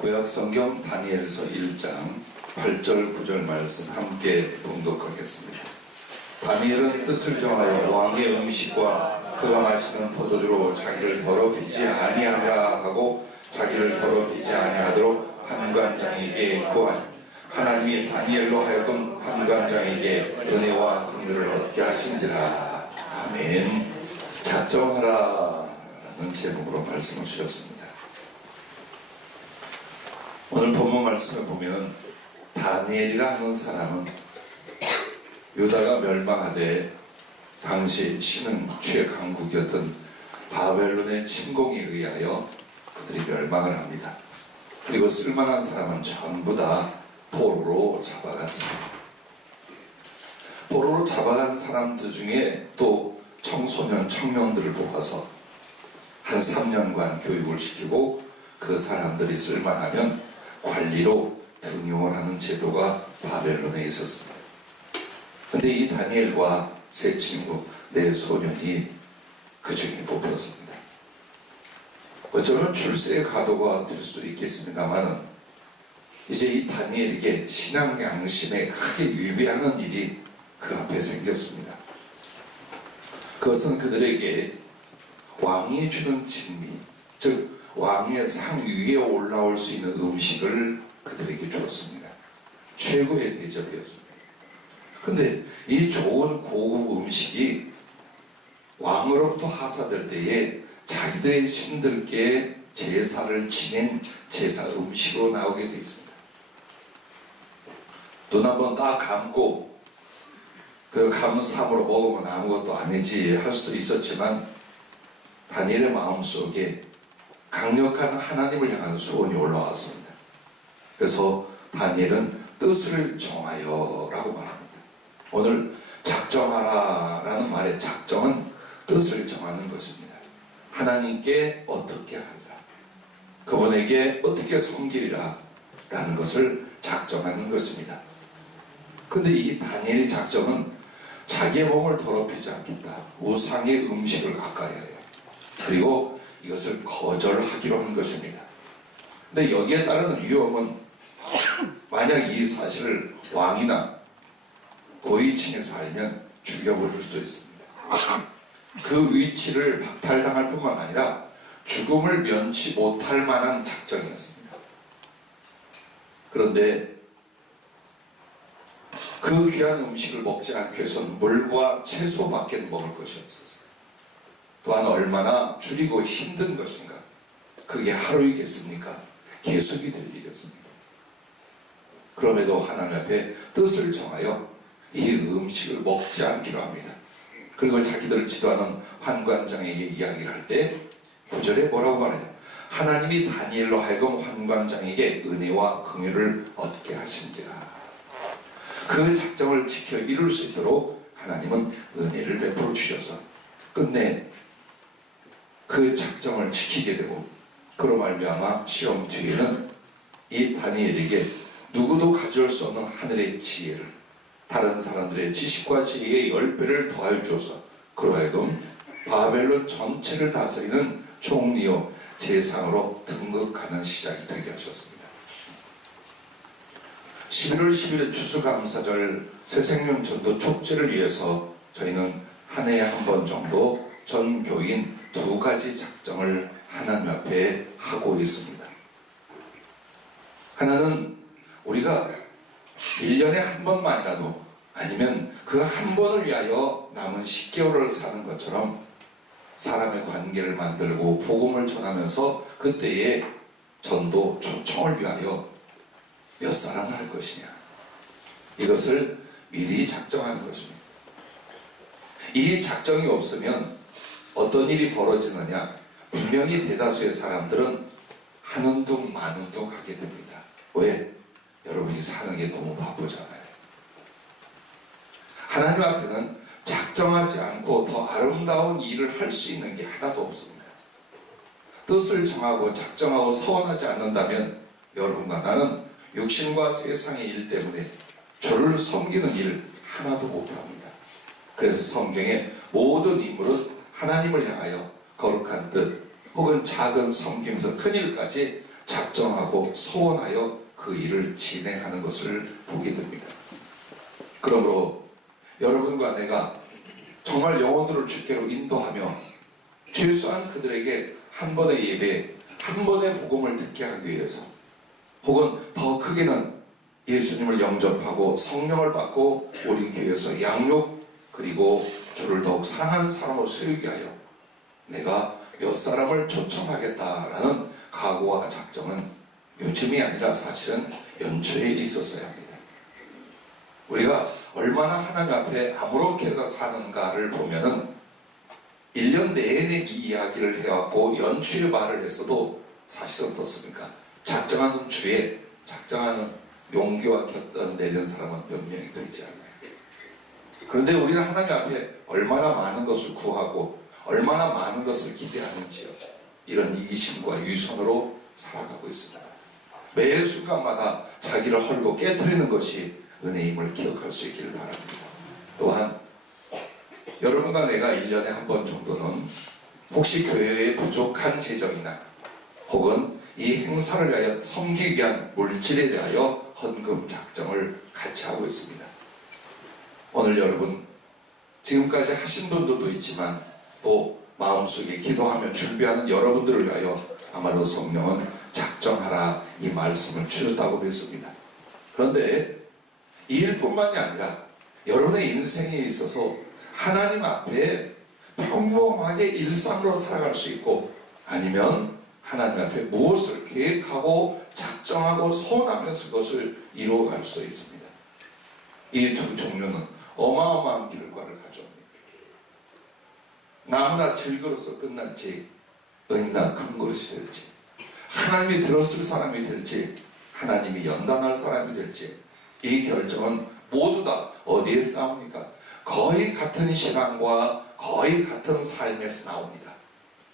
구약성경 다니엘서 1장 8절 9절 말씀 함께 봉독하겠습니다. 다니엘은 뜻을 정하여 왕의 음식과 그가 마시는 포도주로 자기를 더럽히지 아니하라 하고 자기를 더럽히지 아니하도록 환관장에게 구하니 하나님이 다니엘로 하여금 환관장에게 은혜와 긍휼을 얻게 하신지라. 아멘. 작정하라 라는 제목으로 말씀을 주셨습니다. 오늘 본문 말씀을 보면 다니엘이라 하는 사람은 유다가 멸망하되 당시 신흥 최강국이었던 바벨론의 침공에 의하여 그들이 멸망을 합니다. 그리고 쓸만한 사람은 전부 다 포로로 잡아갔습니다. 포로로 잡아간 사람들 중에 또 청소년, 청년들을 뽑아서 한 3년간 교육을 시키고 그 사람들이 쓸만하면 관리로 등용을 하는 제도가 바벨론에 있었습니다. 근데 이 다니엘과 세 친구, 네 소년이 그 중에 뽑혔습니다. 어쩌면 출세의 가도가 될 수 있겠습니다만 이제 이 다니엘에게 신앙 양심에 크게 위배하는 일이 그 앞에 생겼습니다. 그것은 그들에게 왕이 주는 진미, 즉 왕의 상 위에 올라올 수 있는 음식을 그들에게 주었습니다. 최고의 대접이었습니다. 근데 이 좋은 고급 음식이 왕으로부터 하사될 때에 자기들의 신들께 제사를 지낸 제사 음식으로 나오게 되어 있습니다. 눈 한번 딱 감고 그 감삼으로 먹으면 아무것도 아니지 할 수도 있었지만 다니엘의 마음속에 강력한 하나님을 향한 소원이 올라왔습니다. 그래서 다니엘은 뜻을 정하여 라고 말합니다. 오늘 작정하라 라는 말의 작정은 뜻을 정하는 것입니다. 하나님께 어떻게 하리라, 그분에게 어떻게 섬기리라 라는 것을 작정하는 것입니다. 근데 이 다니엘의 작정은 자기의 몸을 더럽히지 않겠다, 우상의 음식을 가까이 해요. 그리고 이것을 거절하기로 한 것입니다. 근데 여기에 따르는 위험은 만약 이 사실을 왕이나 고위층에서 알면 죽여버릴 수도 있습니다. 그 위치를 박탈당할 뿐만 아니라 죽음을 면치 못할 만한 작정이었습니다. 그런데 그 귀한 음식을 먹지 않기 위해서는 물과 채소밖에 먹을 것이 없었어요. 또한 얼마나 줄이고 힘든 것인가. 그게 하루이겠습니까? 계속이 될 일이었습니다. 그럼에도 하나님 앞에 뜻을 정하여 이 음식을 먹지 않기로 합니다. 그리고 자기들을 지도하는 환관장에게 이야기를 할 때 9절에 뭐라고 말하냐, 하나님이 다니엘로 하여금 환관장에게 은혜와 긍휼을 얻게 하신지라. 그 작정을 지켜 이룰 수 있도록 하나님은 은혜를 베풀어 주셔서 끝내 그 작정을 지키게 되고, 그로 말미암아 시험 뒤에는 이 다니엘에게 누구도 가져올 수 없는 하늘의 지혜를, 다른 사람들의 지식과 지혜의 10배를 더하여 주어서 그로 하여금 바벨론 전체를 다스리는 총리요 재상으로 등극하는 시작이 되게 하셨습니다. 11월 10일 추수감사절 새생명 전도 촉제를 위해서 저희는 한 해에 한 번 정도 전 교인 2가지 작정을 하나님 앞에 하고 있습니다. 하나는 우리가 1년에 한 번만이라도, 아니면 그 한 번을 위하여 남은 10개월을 사는 것처럼 사람의 관계를 만들고 복음을 전하면서 그때의 전도 초청을 위하여 몇 사람을 할 것이냐, 이것을 미리 작정하는 것입니다. 이 작정이 없으면 어떤 일이 벌어지느냐, 분명히 대다수의 사람들은 하는 둥 마는 둥 하게 됩니다. 왜? 여러분이 사는 게 너무 바쁘잖아요. 하나님 앞에는 작정하지 않고 더 아름다운 일을 할 수 있는 게 하나도 없습니다. 뜻을 정하고 작정하고 서원하지 않는다면 여러분과 나는 육신과 세상의 일 때문에 주를 섬기는 일 하나도 못합니다. 그래서 성경의 모든 인물은 하나님을 향하여 거룩한 뜻 혹은 작은 섬김에서 큰 일까지 작정하고 소원하여 그 일을 진행하는 것을 보게 됩니다. 그러므로 여러분과 내가 정말 영혼들을 주께로 인도하며 죄수한 그들에게 한 번의 예배, 한 번의 복음을 듣게 하기 위해서, 혹은 더 크게는 예수님을 영접하고 성령을 받고 우리 교회에서 양육 그리고 주를 더욱 사랑하는 사람으로 세우게 하여 내가 몇 사람을 초청하겠다라는 각오와 작정은 요즘이 아니라 사실은 연초에 있었어야 합니다. 우리가 얼마나 하나님 앞에 아무렇게 사는가를 보면은 1년 내내 이 이야기를 해왔고 연초에 말을 했어도 사실 어떻습니까? 작정하는 주에 작정하는 용기와 결단내는 사람은 몇 명이 되지 않아요. 그런데 우리는 하나님 앞에 얼마나 많은 것을 구하고 얼마나 많은 것을 기대하는지요. 이런 이기심과 유선으로 살아가고 있습니다. 매 순간마다 자기를 헐고 깨트리는 것이 은혜임을 기억할 수 있기를 바랍니다. 또한 여러분과 내가 1년에 한 번 정도는 혹시 교회에 부족한 재정이나 혹은 이 행사를 위하여 섬기기 위한 물질에 대하여 헌금 작정을 같이 하고 있습니다. 오늘 여러분 지금까지 하신 분들도 있지만 또 마음속에 기도하며 준비하는 여러분들을 위하여 아마도 성령은 작정하라 이 말씀을 주셨다고 믿습니다. 그런데 이 일뿐만이 아니라 여러분의 인생에 있어서 하나님 앞에 평범하게 일상으로 살아갈 수 있고, 아니면 하나님 앞에 무엇을 계획하고 작정하고 소원하면서 그것을 이루어갈 수 있습니다. 이 두 종류는 어마어마한 결과를 가져옵니다. 나무나 질그릇으로 끝날지 은이나 큰 그릇이 될지, 하나님이 들었을 사람이 될지 하나님이 연단할 사람이 될지, 이 결정은 모두 다 어디에서 나옵니까? 거의 같은 신앙과 거의 같은 삶에서 나옵니다.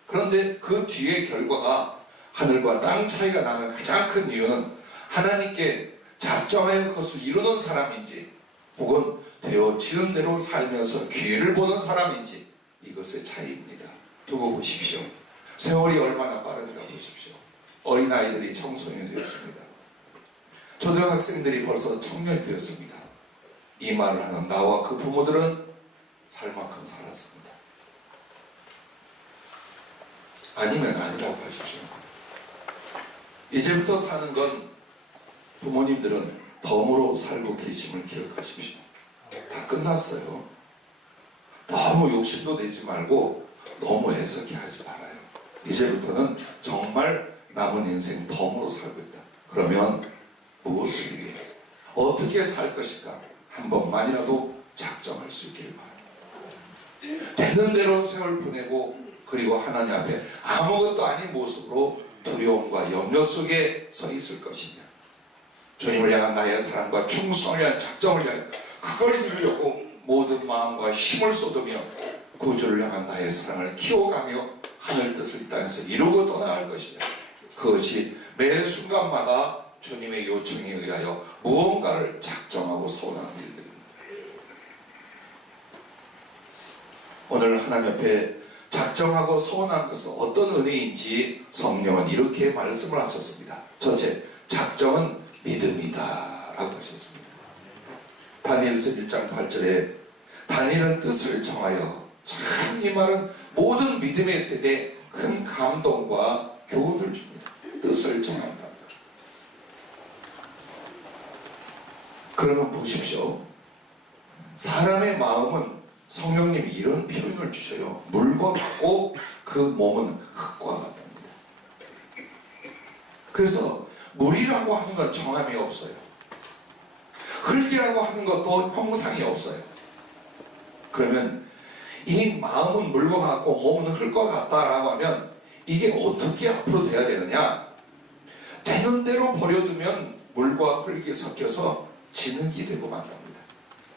그런데 그 뒤의 결과가 하늘과 땅 차이가 나는 가장 큰 이유는 하나님께 작정하여 그것을 이루는 사람인지 혹은 되어지는 대로 살면서 기회를 보는 사람인지, 이것의 차이입니다. 두고 보십시오. 세월이 얼마나 빠른가 보십시오. 어린아이들이 청소년이 되었습니다. 초등학생들이 벌써 청년이 되었습니다. 이 말을 하는 나와 그 부모들은 살 만큼 살았습니다. 아니면 아니라고 하십시오. 이제부터 사는 건 부모님들은 덤으로 살고 계심을 기억하십시오. 다 끝났어요. 너무 욕심도 내지 말고 너무 애석해 하지 말아요. 이제부터는 정말 남은 인생 덤으로 살고 있다. 그러면 무엇을 위해 어떻게 살 것인가 한 번만이라도 작정할 수 있기를 바랍니다. 되는 대로 세월 보내고 그리고 하나님 앞에 아무것도 아닌 모습으로 두려움과 염려 속에 서 있을 것이냐, 주님을 향한 나의 사랑과 충성을 위한 작정을 위하여 그걸 이루려고 모든 마음과 힘을 쏟으며 구주를 향한 나의 사랑을 키워가며 하늘 뜻을 이 땅에서 이루고 떠나갈 것이냐, 그것이 매 순간마다 주님의 요청에 의하여 무언가를 작정하고 소원하는 일들입니다. 오늘 하나님 앞에 작정하고 소원한 것은 어떤 은혜인지 성령은 이렇게 말씀을 하셨습니다. 첫째, 작정은 믿음이다 라고 하셨습니다. 다니엘서 1장 8절에 다니엘은 뜻을 정하여, 참 이 말은 모든 믿음의 세대에 큰 감동과 교훈을 줍니다. 뜻을 정한다. 그러면 보십시오. 사람의 마음은 성령님이 이런 표현을 주셔요. 물과 같고 그 몸은 흙과 같답니다. 그래서 물이라고 하는 건 정함이 없어요. 흙이라고 하는 것도 형상이 없어요. 그러면 이 마음은 물과 같고 몸은 흙과 같다라고 하면 이게 어떻게 앞으로 돼야 되느냐? 되는 대로 버려두면 물과 흙이 섞여서 진흙이 되고 만답니다.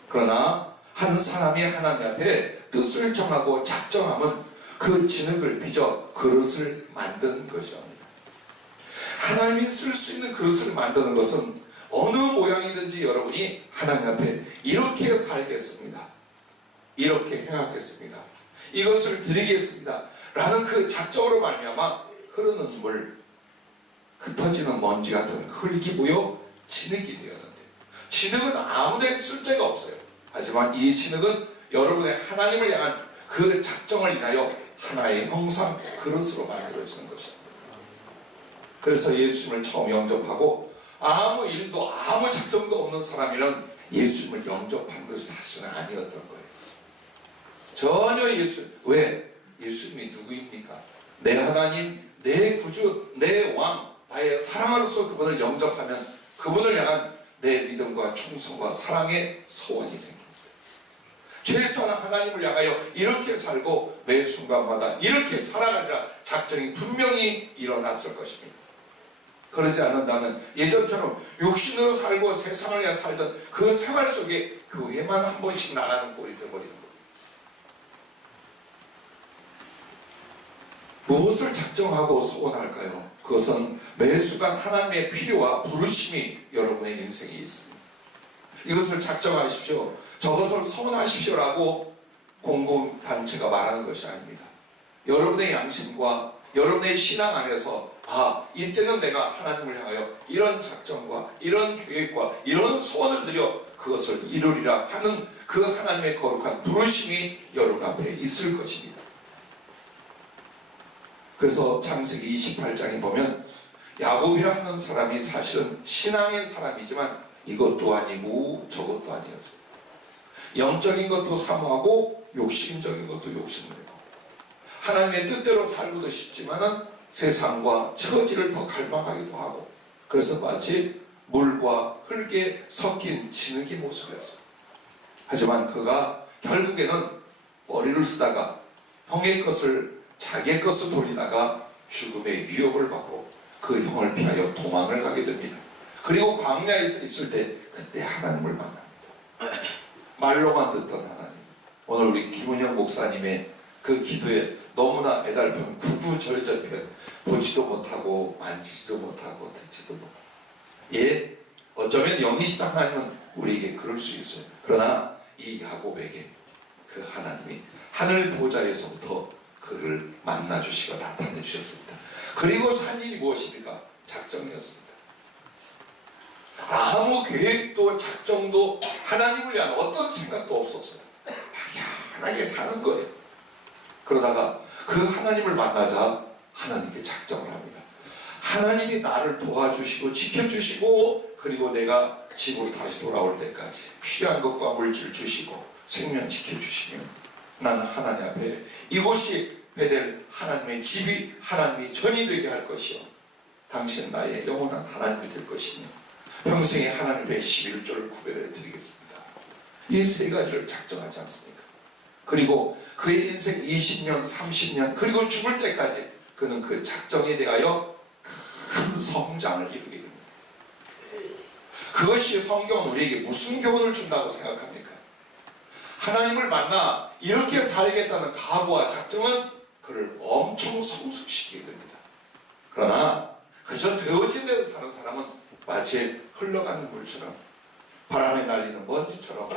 그러나 한 사람이 하나님 앞에 뜻을 정하고 작정하면 그 진흙을 빚어 그릇을 만드는 것이옵니다. 하나님이 쓸 수 있는 그릇을 만드는 것은 어느 모양이든지 여러분이 하나님 앞에 이렇게 살겠습니다, 이렇게 행하겠습니다, 이것을 드리겠습니다 라는 그 작정으로 말미암아 흐르는 물, 흩어지는 먼지 같은 흙이 보여 진흙이 되었는데, 진흙은 아무데나 쓸 데가 없어요. 하지만 이 진흙은 여러분의 하나님을 향한 그 작정을 인하여 하나의 형상 그릇으로 만들어지는 것입니다. 그래서 예수님을 처음 영접하고 아무 일도 아무 작정도 없는 사람이란 예수님을 영접한 것이 사실은 아니었던 거예요. 전혀 왜? 예수님이 누구입니까? 내 하나님, 내 구주, 내 왕, 나의 사랑으로서 그분을 영접하면 그분을 향한 내 믿음과 충성과 사랑의 소원이 생깁니다. 최소한 하나님을 향하여 이렇게 살고 매 순간마다 이렇게 살아가리라 작정이 분명히 일어났을 것입니다. 그러지 않는다면 예전처럼 육신으로 살고 세상을 위해 살던 그 생활 속에 교회만 한 번씩 나가는 꼴이 되어버리는 겁니다. 무엇을 작정하고 소원할까요? 그것은 매 순간 하나님의 필요와 부르심이 여러분의 인생에 있습니다. 이것을 작정하십시오, 저것을 소원하십시오라고 공공단체가 말하는 것이 아닙니다. 여러분의 양심과 여러분의 신앙 안에서 이때는 내가 하나님을 향하여 이런 작정과 이런 계획과 이런 소원을 들여 그것을 이루리라 하는 그 하나님의 거룩한 부르심이 여러분 앞에 있을 것입니다. 그래서 창세기 28장에 보면 야곱이라 하는 사람이 사실은 신앙의 사람이지만 이것도 아니고 저것도 아니었어요. 영적인 것도 사모하고 욕심적인 것도 욕심내고 하나님의 뜻대로 살고도 싶지만은 세상과 처지를 더 갈망하기도 하고, 그래서 마치 물과 흙에 섞인 진흙의 모습이었어요. 하지만 그가 결국에는 머리를 쓰다가 형의 것을 자기의 것을 돌리다가 죽음의 위협을 받고 그 형을 피하여 도망을 가게 됩니다. 그리고 광야에서 있을 때 그때 하나님을 만납니다. 말로만 듣던 하나님. 오늘 우리 김은영 목사님의 그 기도에 너무나 애달픈 구구절절 보지도 못하고 만지지도 못하고 듣지도 못하고, 어쩌면 영이시다 하나님은 우리에게 그럴 수 있어요. 그러나 이 야곱에게 그 하나님이 하늘 보좌에서부터 그를 만나주시고 나타내 주셨습니다. 그리고 산 일이 무엇입니까? 작정이었습니다. 아무 계획도 작정도 하나님을 위한 어떤 생각도 없었어요. 막연하게 사는 거예요. 그러다가 그 하나님을 만나자 하나님께 작정을 합니다. 하나님이 나를 도와주시고 지켜주시고 그리고 내가 집으로 다시 돌아올 때까지 필요한 것과 물질 주시고 생명 지켜주시면 나는 하나님 앞에 이곳이 베델 하나님의 집이 하나님이 전이 되게 할 것이요, 당신 나의 영원한 하나님이 될 것이며 평생에 하나님의 11조를 구별해 드리겠습니다. 이 세 가지를 작정하지 않습니까? 그리고 그의 인생 20년, 30년 그리고 죽을 때까지 그는 그 작정에 대하여 큰 성장을 이루게 됩니다. 그것이 성경은 우리에게 무슨 교훈을 준다고 생각합니까? 하나님을 만나 이렇게 살겠다는 각오와 작정은 그를 엄청 성숙시키게 됩니다. 그러나 그저 되어진 대로 사는 사람은 마치 흘러가는 물처럼, 바람에 날리는 먼지처럼,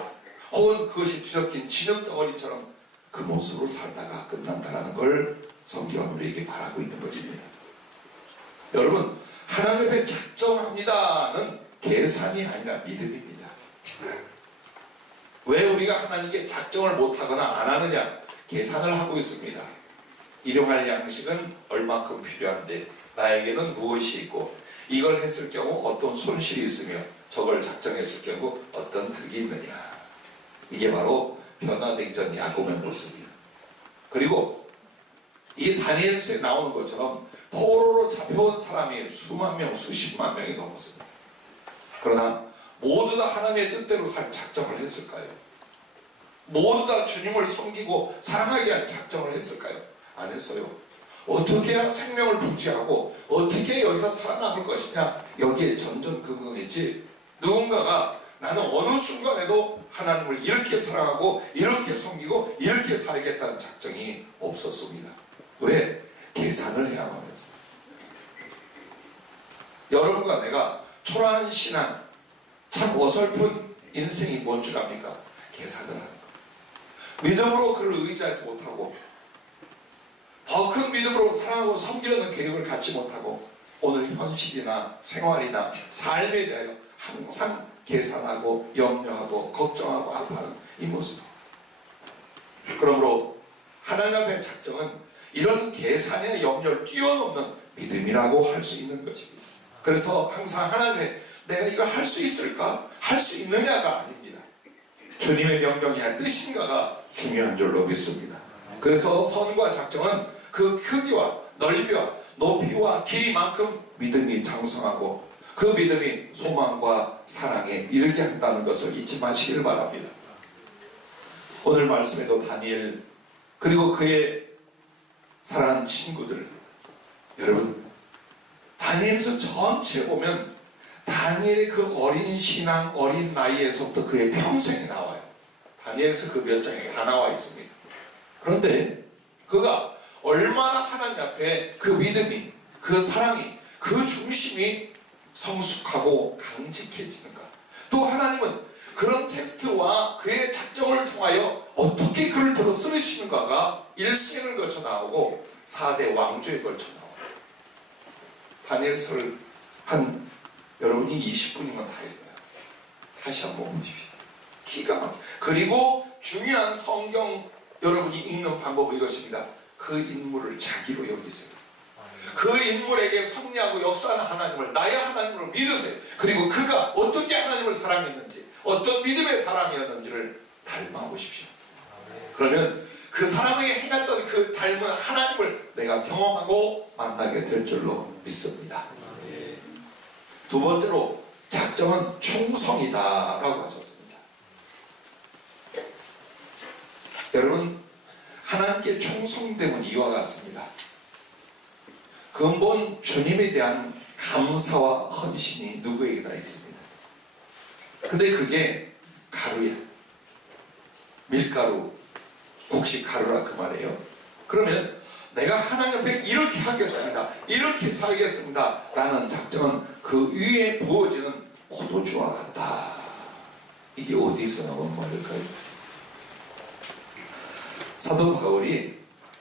혹은 그것이 뒤섞인 진흙덩어리처럼 그 모습으로 살다가 끝난다는 걸 성경은 우리에게 말하고 있는 것입니다. 여러분, 하나님 앞에 작정합니다는 계산이 아니라 믿음입니다. 왜 우리가 하나님께 작정을 못하거나 안 하느냐? 계산을 하고 있습니다. 일용할 양식은 얼마큼 필요한데 나에게는 무엇이 있고 이걸 했을 경우 어떤 손실이 있으며 저걸 작정했을 경우 어떤 득이 있느냐. 이게 바로 변화되기 야곱의 모습이에요. 그리고 이 다니엘서에 나오는 것처럼 포로로 잡혀온 사람이 수만 명, 수십만 명이 넘었습니다. 그러나 모두 다 하나님의 뜻대로 살 작정을 했을까요? 모두 다 주님을 섬기고 사랑하기 위한 작정을 했을까요? 안 했어요. 어떻게 해야 생명을 부지하고 어떻게 여기서 살아남을 것이냐, 여기에 전전긍긍했지, 누군가가 나는 어느 순간에도 하나님을 이렇게 사랑하고 이렇게 섬기고 이렇게 살겠다는 작정이 없었습니다. 왜? 계산을 해야만 했어요. 여러분과 내가 초라한 신앙, 참 어설픈 인생이 뭔 줄 압니까? 계산을 하는 거예요. 믿음으로 그를 의지하지 못하고 더 큰 믿음으로 사랑하고 섬기려는 계획을 갖지 못하고 오늘 현실이나 생활이나 삶에 대하여 항상 계산하고 염려하고 걱정하고 아파하는 이 모습. 그러므로 하나님 앞의 작정은 이런 계산의 염려를 뛰어넘는 믿음이라고 할 수 있는 것입니다. 그래서 항상 하나님의 내가 이걸 할 수 있을까? 할 수 있느냐가 아닙니다. 주님의 명령이야 뜻인가가 중요한 줄로 믿습니다. 그래서 선과 작정은 그 크기와 넓이와 높이와 길이만큼 믿음이 장성하고 그 믿음이 소망과 사랑에 이르게 한다는 것을 잊지 마시길 바랍니다. 오늘 말씀에도 다니엘 그리고 그의 사랑하는 친구들, 여러분 다니엘서 전체 보면 다니엘의 그 어린 신앙, 어린 나이에서부터 그의 평생이 나와요. 다니엘서 그 몇 장에 다 나와 있습니다. 그런데 그가 얼마나 하나님 앞에 그 믿음이, 그 사랑이, 그 중심이 성숙하고 강직해지는가. 또 하나님은 그런 테스트와 그의 작정을 통하여 어떻게 그를 들어 쓰시는가가 일생을 거쳐 나오고 4대 왕조에 걸쳐 나와요. 다니엘서를 여러분이 20분이면 다 읽어요. 다시 한번 보십시오. 기가 막혀. 그리고 중요한 성경 여러분이 읽는 방법은 이것입니다. 그 인물을 자기로 여기세요. 그 인물에게 섭리하고 역사하는 하나님을 나의 하나님으로 믿으세요. 그리고 그가 어떻게 하나님을 사랑했는지, 어떤 믿음의 사람이었는지를 닮아보십시오. 그러면 그 사람에게 행했던 그 닮은 하나님을 내가 경험하고 만나게 될 줄로 믿습니다. 두 번째로 작정은 충성이다라고 하셨습니다. 여러분 하나님께 충성됨은 이와 같습니다. 근본 주님에 대한 감사와 헌신이 누구에게나 있습니다. 근데 그게 가루야. 밀가루, 곡식 가루라 그 말이에요. 그러면 내가 하나님 앞에 이렇게 하겠습니다. 이렇게 살겠습니다. 라는 작정은 그 위에 부어지는 포도주와 같다. 이게 어디서 나온 말일까요? 사도 바울이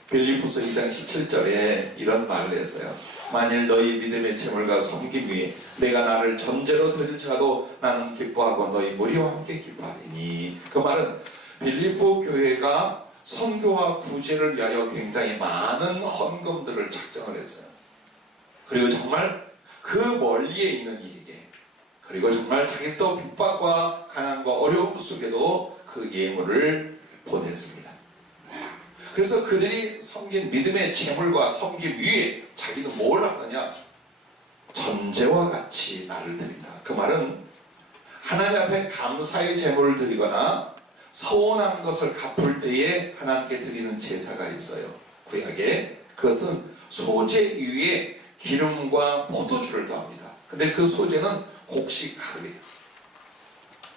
빌립보서 2장 17절에 이런 말을 했어요. 만일 너희 믿음의 재물과 섬김 위에 내가 나를 전제로 드릴지라도 나는 기뻐하고 너희 무리와 함께 기뻐하리니. 그 말은 빌립보 교회가 선교와 구제를 위하여 굉장히 많은 헌금들을 작정을 했어요. 그리고 정말 그 멀리에 있는 이에게, 그리고 정말 자기도 핍박과 가난과 어려움 속에도 그 예물을 보냈습니다. 그래서 그들이 섬긴 믿음의 재물과 섬김 위에 자기는 뭘 하느냐? 전제와 같이 나를 드린다. 그 말은 하나님 앞에 감사의 재물을 드리거나 서원한 것을 갚을 때에 하나님께 드리는 제사가 있어요. 구약에. 그것은 소재 위에 기름과 포도주를 더합니다. 근데 그 소재는 곡식 가루예요.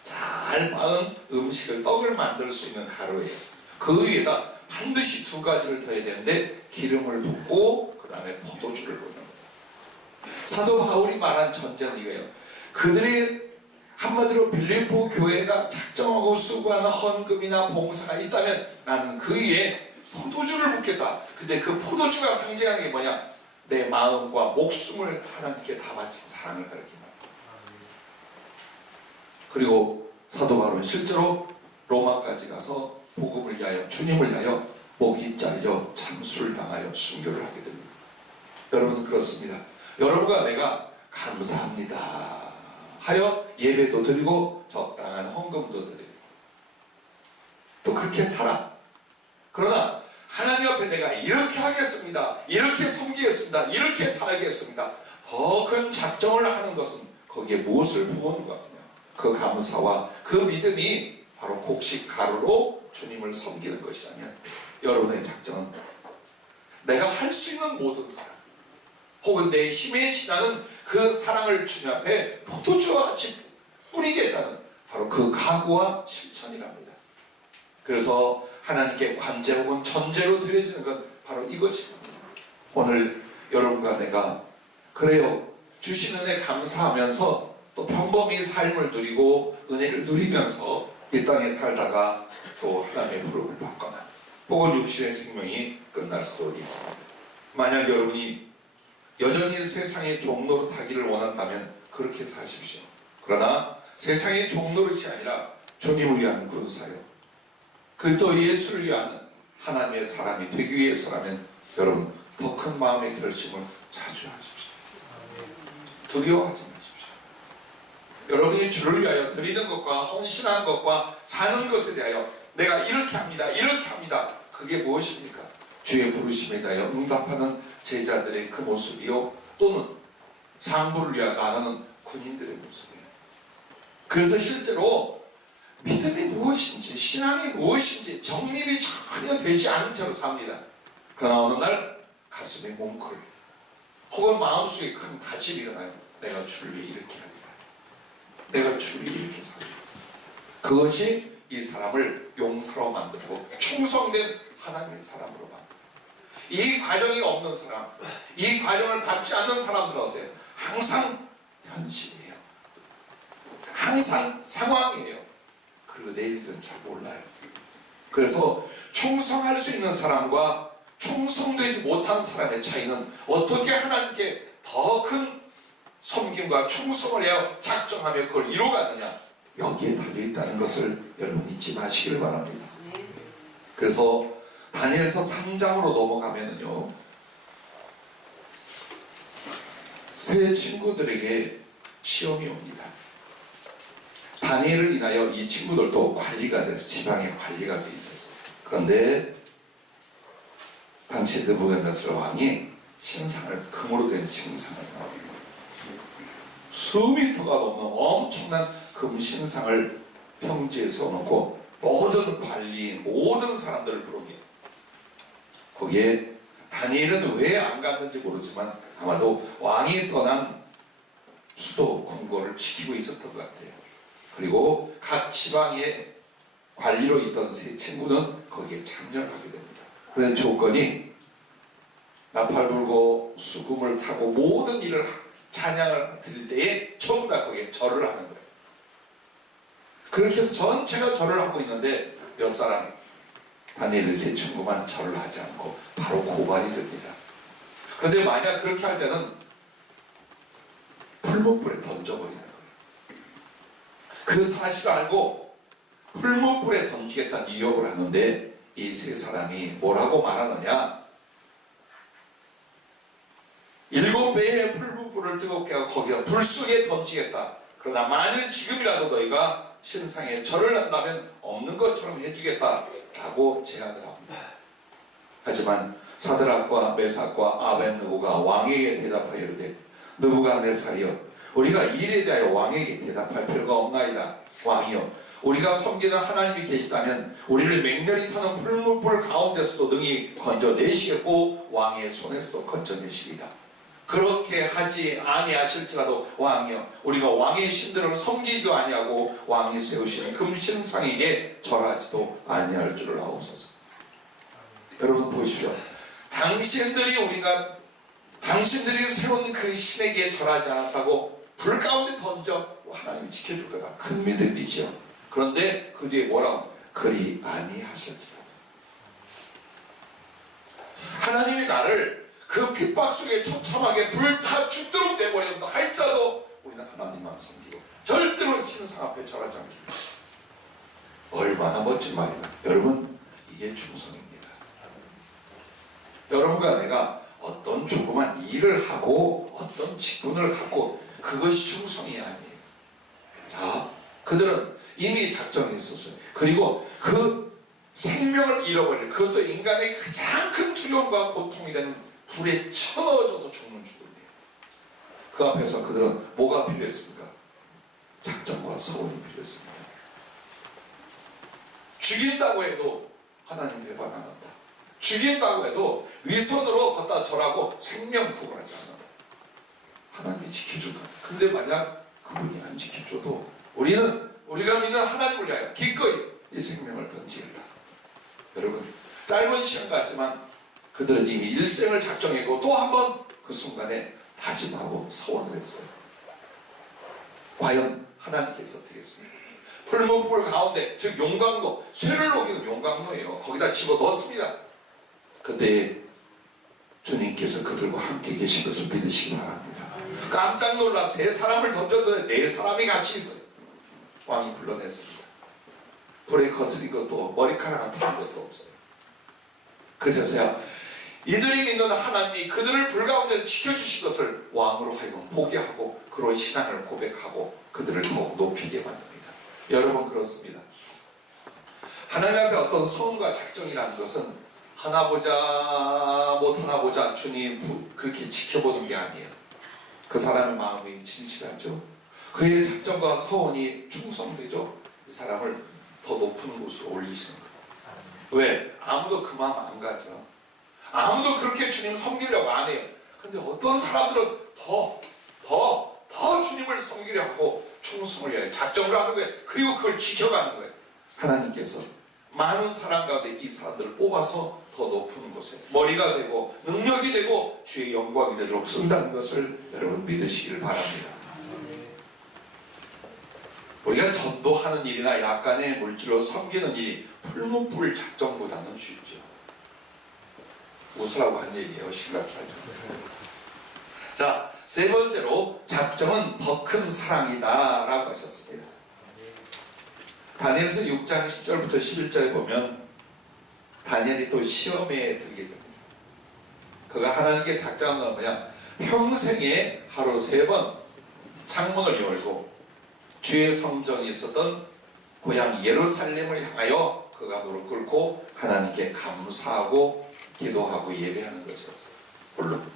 잘 마은 음식을, 떡을 만들 수 있는 가루예요. 그 위에다 반드시 두 가지를 더해야 되는데 기름을 붓고 그 다음에 포도주를 붓는 거예요. 사도 바울이 말한 전제는 이거예요. 그들이 한마디로 빌립보 교회가 작정하고 수고하는 헌금이나 봉사가 있다면 나는 그 위에 포도주를 붓겠다. 근데 그 포도주가 상징하는 게 뭐냐? 내 마음과 목숨을 하나님께 다 바친 사랑을 가리킵니다. 그리고 사도 바울은 실제로 로마까지 가서 복음을 위하여, 주님을 위하여 목이 잘려 참수를 당하여 순교를 하게 됩니다. 여러분 그렇습니다. 여러분과 내가 감사합니다 하여 예배도 드리고 적당한 헌금도 드려요. 또 그렇게 살아. 그러나 하나님 앞에 내가 이렇게 하겠습니다, 이렇게 섬기겠습니다, 이렇게 살겠습니다, 더 큰 작정을 하는 것은 거기에 무엇을 부어는 것 같냐? 그 감사와 그 믿음이 바로 곡식 가루로 주님을 섬기는 것이라면 여러분의 작정은 내가 할 수 있는 모든 사랑, 혹은 내 힘의 신앙은 그 사랑을 주님 앞에 포도주와 같이 뿌리겠다는 바로 그 각오와 실천이랍니다. 그래서 하나님께 관제 혹은 전제로 드려지는 건 바로 이것입니다. 오늘 여러분과 내가 그래요, 주신 은혜 감사하면서 또 평범히 삶을 누리고 은혜를 누리면서 이 땅에 살다가 또 하나님의 부름을 받거나 혹은 육신의 생명이 끝날 수도 있습니다. 만약 여러분이 여전히 세상의 종노릇하기를 원한다면 그렇게 사십시오. 그러나 세상의 종노릇이 아니라 주님을 위한 군사요, 그리스도 예수를 위한 하나님의 사람이 되기 위해서라면 여러분 더 큰 마음의 결심을 자주 하십시오. 두려워하지 마십시오. 여러분이 주를 위하여 드리는 것과 헌신하는 것과 사는 것에 대하여 내가 이렇게 합니다, 이렇게 합니다. 그게 무엇입니까? 주의 부르심에 대하여 응답하는 제자들의 그 모습이요, 또는 상부를 위하여 나가는 군인들의 모습이에요. 그래서 실제로 믿음이 무엇인지, 신앙이 무엇인지 정립이 전혀 되지 않은 채로 삽니다. 그러나 어느 날 가슴에 뭉클, 혹은 마음속에 큰 다짐이 일어나요. 내가 주를 위해 이렇게 하리라, 내가 주를 위해 이렇게 살리라. 그것이 이 사람을 용사로 만들고 충성된 하나님의 사람으로 만들어요. 이 과정이 없는 사람, 이 과정을 밟지 않는 사람들은 어때요? 항상 현실이에요, 항상 상황이에요. 그리고 내일은 잘 몰라요. 그래서 충성할 수 있는 사람과 충성되지 못한 사람의 차이는 어떻게 하나님께 더 큰 섬김과 충성을 해야 작정하며 그걸 이뤄가느냐, 여기에 달려있다는 것을 여러분 잊지 마시길 바랍니다. 그래서 다니엘서 3장으로 넘어가면은요, 새 친구들에게 시험이 옵니다. 다니엘을 인하여 이 친구들도 관리가 돼서 지방에 관리가 돼 있었어요. 그런데 당시 느부갓네살 왕이 신상을, 금으로 된 신상을, 수미터가 넘는 엄청난 금 신상을 평지에 써놓고 모든 관리, 모든 사람들을 부릅니다. 거기에 다니엘은 왜 안 갔는지 모르지만 아마도 왕이 떠난 수도 궁궐을 지키고 있었던 것 같아요. 그리고 각 지방의 관리로 있던 세 친구는 거기에 참여를 하게 됩니다. 그런데 조건이 나팔 불고 수금을 타고 모든 일을, 찬양을 드릴 때에 전부 다 거기에 절을 하는 거예요. 그렇게 해서 전체가 절을 하고 있는데 몇 사람, 다니엘의 세 친구만 절을 하지 않고 바로 고발이 됩니다. 그런데 만약 그렇게 할 때는 풀무불에 던져버리는 거예요. 그 사실을 알고 풀무불에 던지겠다는 위협을 하는데 이 세 사람이 뭐라고 말하느냐, 7배의 풀무불을 뜨겁게 하고 거기다 불 속에 던지겠다. 그러나 만일 지금이라도 너희가 신상에 절을 한다면 없는 것처럼 해주겠다 라고 제안을 합니다. 하지만 사드락과 메삭과 아벤느고가 왕에게 대답하여 이르되, 느부갓네살이여, 우리가 이 일에 대하여 왕에게 대답할 필요가 없나이다. 왕이여, 우리가 섬기는 하나님이 계시다면 우리를 맹렬히 타는 풀무불 가운데서도 능히 건져내시겠고 왕의 손에서도 건져내시리다. 그렇게 하지 아니하실지라도 왕이여, 우리가 왕의 신들을 섬기지도 아니하고 왕이 세우시는 금신상에게 절하지도 아니할 줄을 아옵소서. 여러분 보십시오. 당신들이 세운 그 신에게 절하지 않았다고 불 가운데 던져 하나님이 지켜줄 거다. 큰 믿음이죠. 그런데 그 뒤에 뭐라고? 그리 아니하실지라도. 하나님이 나를 그 핍박 속에 처참하게 불타 죽도록 내버린다 할지라도 우리는 하나님만 섬기고 절대로 신상 앞에 절하지 않습니다. 얼마나 멋진 말이냐. 여러분, 이게 충성입니다. 여러분과 내가 어떤 조그만 일을 하고 어떤 직분을 갖고 그것이 충성이 아니에요. 자, 그들은 이미 작정했었어요. 그리고 그 생명을 잃어버릴, 그것도 인간의 가장 큰 두려움과 고통이 되는 불에 쳐넣어져서 죽는 죽음이에요. 그 앞에서 그들은 뭐가 필요했습니까? 작정과 서운이 필요했습니다. 죽인다고 해도 하나님 배반 안 한다. 죽인다고 해도 위선으로 갖다 절하고 생명 구원하지 않는다. 하나님이 지켜줄 거다. 근데 만약 그분이 안 지켜줘도 우리가 믿는 하나님을 위하여 기꺼이 이 생명을 던지겠다. 여러분, 짧은 시간 같지만 그들은 이미 일생을 작정했고 또 한 번 그 순간에 다짐하고 서원을 했어요. 과연 하나님께서 어떻게 했습니까? 풀무불 가운데, 즉 용광로, 쇠를 녹이는 용광로예요. 거기다 집어넣었습니다. 그때 주님께서 그들과 함께 계신 것을 믿으시기 바랍니다. 깜짝 놀라 세 사람을 던졌는데 네 사람이 같이 있어요. 왕이 불러냈습니다. 불에 거스린 것도 머리카락은 탄 것도 없어요. 그제서야 이들이 믿는 하나님이 그들을 불가운데 지켜주신 것을 왕으로 하여금 보게 하고 그로 신앙을 고백하고 그들을 더욱 높이게 만듭니다. 여러분, 그렇습니다. 하나님 앞에 어떤 소원과 작정이라는 것은 하나 보자 못 하나 보자 주님 그렇게 지켜보는 게 아니에요. 그 사람의 마음이 진실하죠. 그의 작정과 소원이 충성되죠. 이 사람을 더 높은 곳으로 올리시는 거예요. 왜? 아무도 그 마음 안 가죠. 아무도 그렇게 주님 섬기려고 안 해요. 근데 어떤 사람들은 더 주님을 섬기려 하고 충성을 해요. 작정을 하는 거예요. 그리고 그걸 지켜가는 거예요. 하나님께서 많은 사람 가운데 이 사람들을 뽑아서 더 높은 곳에 머리가 되고 능력이 되고 주의 영광이 되도록 쓴다는 것을 여러분 믿으시기를 바랍니다. 우리가 전도하는 일이나 약간의 물질로 섬기는 일이 풀무불 작정보다는 쉽죠. 웃으라고 한 얘기예요. 심각하지 않으세요. 자, 세 번째로 작정은 더 큰 사랑이다 라고 하셨습니다. 다니엘서 6장 10절부터 11절에 보면 다니엘이 또 시험에 들게 됩니다. 그가 하나님께 작정한 건 뭐냐? 평생에 하루 3번 창문을 열고 주의 성전이 있었던 고향 예루살렘을 향하여 그가 무릎 꿇고 하나님께 감사하고 기도하고 예배하는 것이었어요. 물론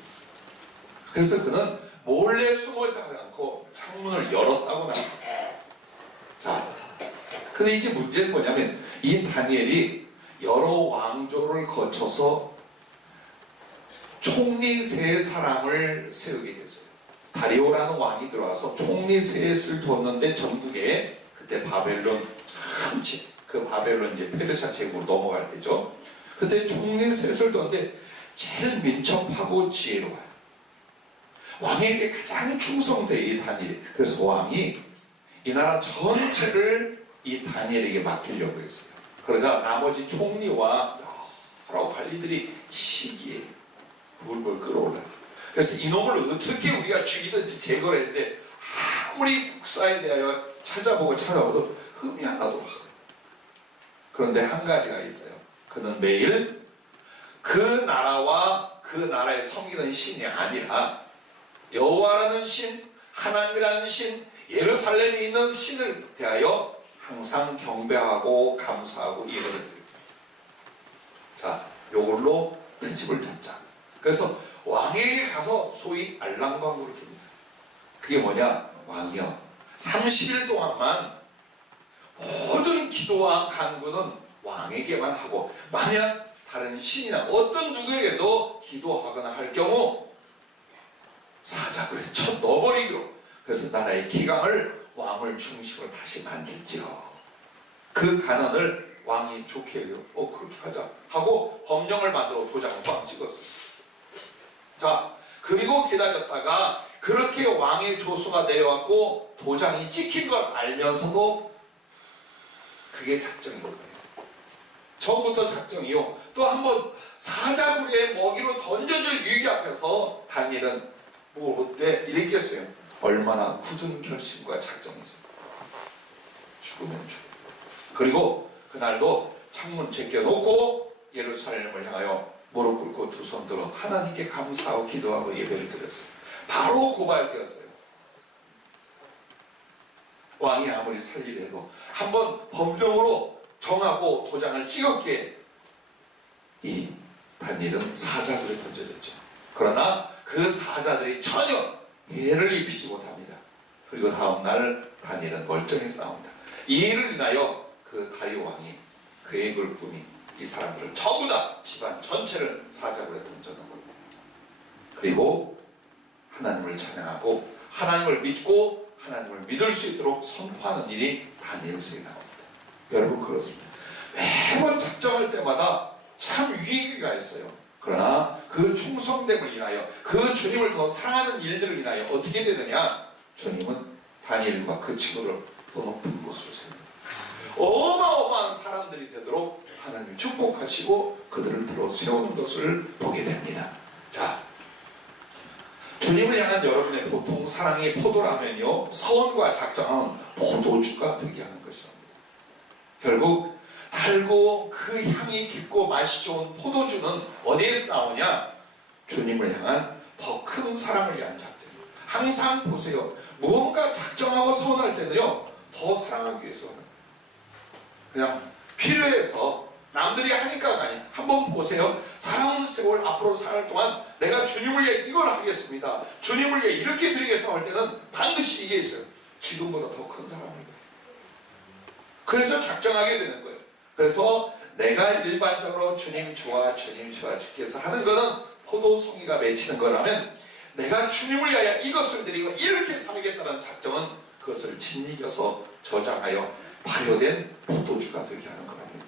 그래서 그는 몰래 숨어지 않고 창문을 열었다고 나옵니다. 자, 근데 이제 문제는 뭐냐면 이 다니엘이 여러 왕조를 거쳐서 총리 3사람을 세우게 됐어요. 다리오라는 왕이 들어와서 총리 3을 두었는데 전국에 그때 바벨론 그 바벨론 이제 페르시아 제국으로 넘어갈 때죠. 그때 총리 3을 두었는데 제일 민첩하고 지혜로워요. 왕에게 가장 충성돼 이 다니엘이. 그래서 왕이 이 나라 전체를 이 다니엘에게 맡기려고 했어요. 그러자 나머지 총리와 여러 관리들이 시기에 불을 끌어올라요. 그래서 이놈을 어떻게 우리가 죽이든지 제거를 했는데 아무리 국사에 대하여 찾아보고 흠이 하나도 없어요. 그런데 한 가지가 있어요. 그는 매일 그 나라와 그 나라에 섬기는 신이 아니라 여호와라는 신, 하나님이라는 신, 예루살렘에 있는 신을 대하여 항상 경배하고 감사하고 예배를 드립니다. 자, 요걸로 트집을 잡자. 그래서 왕에게 가서 소위 알랑방구를 깁니다. 그게 뭐냐? 왕이요, 30일 동안만 모든 기도와 간구는 왕에게만 하고 만약 다른 신이나 어떤 누구에게도 기도하거나 할 경우 사자굴에 쳐 넣어버리기로. 그래서 나라의 기강을 왕을 중심으로 다시 만들지요. 그 간언을 왕이 좋게 해요. 그렇게 하자 하고 법령을 만들어 도장을 빡 찍었어요. 자, 그리고 기다렸다가 그렇게 왕의 조서가 내려왔고 도장이 찍힌 걸 알면서도 그게 작정인 거예요. 처음부터 작정이요. 또 한번 사자굴에 먹이로 던져줄 위기 앞에서 다니엘은 뭐 어때? 이랬겠어요. 얼마나 굳은 결심과 작정이 있습니까? 죽으면 죽어. 그리고 그날도 창문 제껴놓고 예루살렘을 향하여 무릎 꿇고 두 손 들어 하나님께 감사하고 기도하고 예배를 드렸어요. 바로 고발되었어요. 왕이 아무리 살리려 해도 한번 법령으로 정하고 도장을 찍었기에 이 다니엘은 사자굴에 던져졌죠. 그러나 그 사자들이 전혀 해를 입히지 못합니다. 그리고 다음날 다니엘은 멀쩡해서 나옵니다. 이 일을 인하여 그 다리오 왕이 계획을 꾸민 이 사람들을 전부 다 집안 전체를 사자굴에 던져놓은 겁니다. 그리고 하나님을 찬양하고 하나님을 믿고 하나님을 믿을 수 있도록 선포하는 일이 다니엘서에 나옵니다. 여러분, 그렇습니다. 매번 작정할 때마다 참 위기가 있어요. 그러나 그 충성됨을 인하여 그 주님을 더 사랑하는 일들을 인하여 어떻게 되느냐? 주님은 다니엘과 그 친구를 더 높은 곳으로 세웁니다. 어마어마한 사람들이 되도록 하나님이 축복하시고 그들을 들어 세우는 것을 보게 됩니다. 자, 주님을 향한 여러분의 보통 사랑이 포도라면요, 서원과 작정은 포도주가 되게 하는 것입니다. 결국 달고 그 향이 깊고 맛이 좋은 포도주는 어디에서 나오냐? 주님을 향한 더 큰 사랑을 위한 작정. 항상 보세요. 무언가 작정하고 서원할 때는요, 더 사랑하기 위해서 하는 거예요. 그냥 필요해서 남들이 하니까가 아니에요. 한번 보세요. 살아온 세월 앞으로 살 동안 내가 주님을 위해 이걸 하겠습니다. 주님을 위해 이렇게 드리겠습니다 할 때는 반드시 이게 있어요. 지금보다 더 큰 사랑을 위해. 그래서 작정하게 되는 거예요. 그래서 내가 일반적으로 주님 좋아 주께서 하는 거는 포도송이가 맺히는 거라면, 내가 주님을 위하여 이것을 드리고 이렇게 살겠다는 작정은 그것을 짓이겨서 저장하여 발효된 포도주가 되게 하는 거랍니다.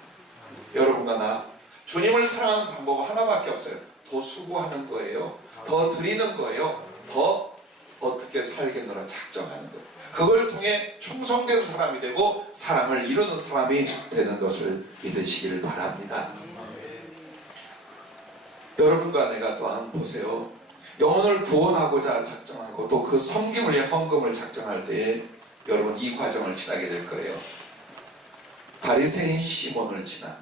여러분과 나 주님을 사랑하는 방법은 하나밖에 없어요. 더 수고하는 거예요. 더 드리는 거예요. 더 어떻게 살겠노라 작정하는 거예요. 그걸 통해 충성되는 사람이 되고 사랑을 이루는 사람이 되는 것을 믿으시길 바랍니다. 여러분과 내가 또한 보세요. 영혼을 구원하고자 작정하고 또 그 섬김을 위해 헌금을 작정할 때에 여러분 이 과정을 지나게 될 거예요. 바리새인 시몬을 지나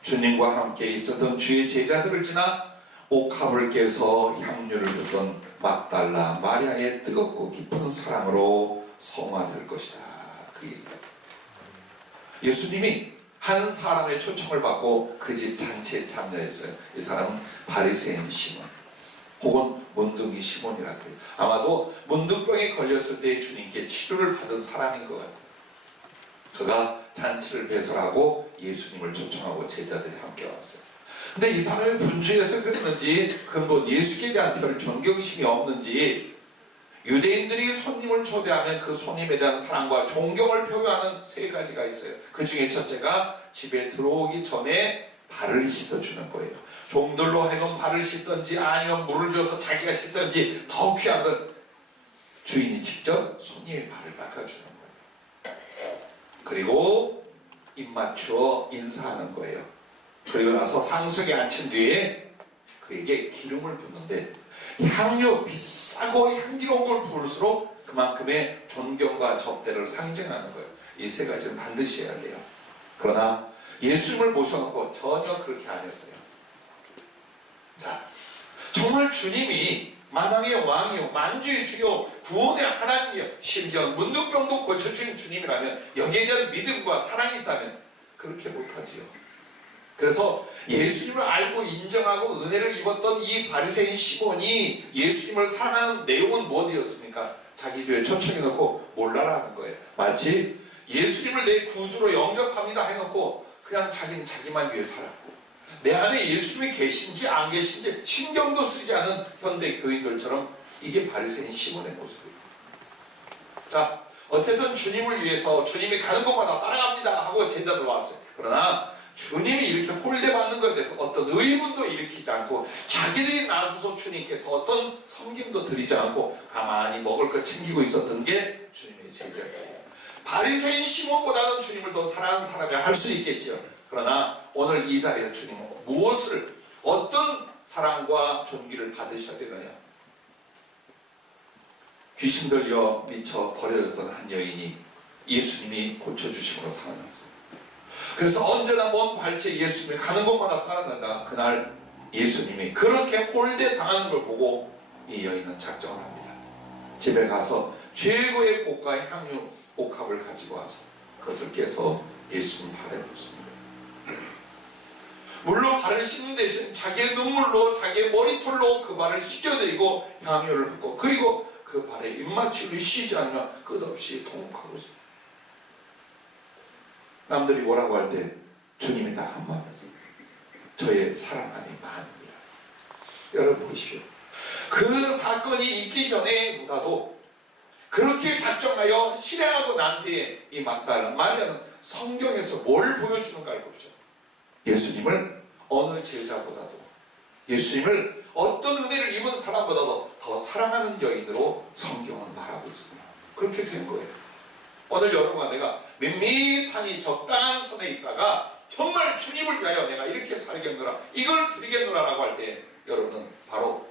주님과 함께 있었던 주의 제자들을 지나 옥합을 깨서 향유를 붓던 막달라 마리아의 뜨겁고 깊은 사랑으로 성화될 것이다. 그 얘기입니다. 예수님이 한 사람의 초청을 받고 그 집 잔치에 참여했어요. 이 사람은 바리새인 시몬 혹은 문둥이 시몬이라고 해요. 아마도 문둥병에 걸렸을 때 주님께 치료를 받은 사람인 것 같아요. 그가 잔치를 배설하고 예수님을 초청하고 제자들이 함께 왔어요. 근데 이 사람이 분주해서 그랬는지, 그건 예수께 대한 별 존경심이 없는지, 유대인들이 손님을 초대하면 그 손님에 대한 사랑과 존경을 표현하는 세 가지가 있어요. 그 중에 첫째가 집에 들어오기 전에 발을 씻어주는 거예요. 종들로 하여금 발을 씻든지 아니면 물을 줘서 자기가 씻든지, 더 귀한 건 주인이 직접 손님의 발을 닦아주는 거예요. 그리고 입 맞추어 인사하는 거예요. 그리고 나서 상석에 앉힌 뒤에 그에게 기름을 붓는데, 향유, 비싸고 향기로운 걸 부을수록 그만큼의 존경과 접대를 상징하는 거예요. 이 세 가지는 반드시 해야 돼요. 그러나 예수님을 모셔놓고 전혀 그렇게 안 했어요. 자, 정말 주님이 만왕의 왕이요, 만주의 주요, 구원의 하나님이요, 심지어 문둥병도 고쳐주신 주님이라면, 여기에 대한 믿음과 사랑이 있다면 그렇게 못하지요. 그래서 예수님을 알고 인정하고 은혜를 입었던 이 바리새인 시몬이 예수님을 사랑하는 내용은 무엇이었습니까? 자기 집에 초청해놓고 몰라라는 거예요. 마치 예수님을 내 구주로 영접합니다 해놓고 그냥 자기는 자기만 위해 살았고, 내 안에 예수님이 계신지 안 계신지 신경도 쓰지 않은 현대 교인들처럼, 이게 바리새인 시몬의 모습이에요. 자, 어쨌든 주님을 위해서 주님이 가는 곳마다 따라갑니다 하고 제자들 왔어요. 그러나 주님이 이렇게 홀대받는 것에 대해서 어떤 의문도 일으키지 않고, 자기들이 나서서 주님께 더 어떤 섬김도 드리지 않고 가만히 먹을 것 챙기고 있었던 게 주님의 제자예요. 바리새인 시몬보다는 주님을 더 사랑하는 사람이 할 수 있겠죠. 그러나 오늘 이 자리에서 주님은 무엇을, 어떤 사랑과 존귀를 받으셔야 되느냐? 귀신 들려 미쳐 버려졌던 한 여인이 예수님이 고쳐주심으로 살아났어요. 그래서 언제나 먼 발치에 예수님이 가는 곳마다 따라간다. 그날 예수님이 그렇게 홀대 당하는 걸 보고 이 여인은 작정을 합니다. 집에 가서 최고의 고가의 향유 옥합을 가지고 와서 그것을 깨서 예수님 발에 붓습니다. 물로 발을 씻는 대신 자기의 눈물로, 자기의 머리털로 그 발을 씻겨내고 향유를 붓고, 그리고 그 발에 입맞추기를 쉬지 않으면 끝없이 통곡하고 있습니다. 남들이 뭐라고 할 때 주님이 다 한마디했습니다. 저의 사랑함이 많으니라. 여러분 보십시오. 그 사건이 있기 전에보다도 그렇게 작정하여 실행하고 난 뒤에 이 막달라 마리아는 성경에서 뭘 보여주는가를 보십시오. 예수님을 어느 제자보다도, 예수님을 어떤 은혜를 입은 사람보다도 더 사랑하는 여인으로 성경은 말하고 있습니다. 그렇게 된 거예요. 오늘 여러분과 내가 밋밋하니 적당한 선에 있다가 정말 주님을 위하여 내가 이렇게 살겠노라, 이걸 드리겠노라 라고 할 때 여러분은 바로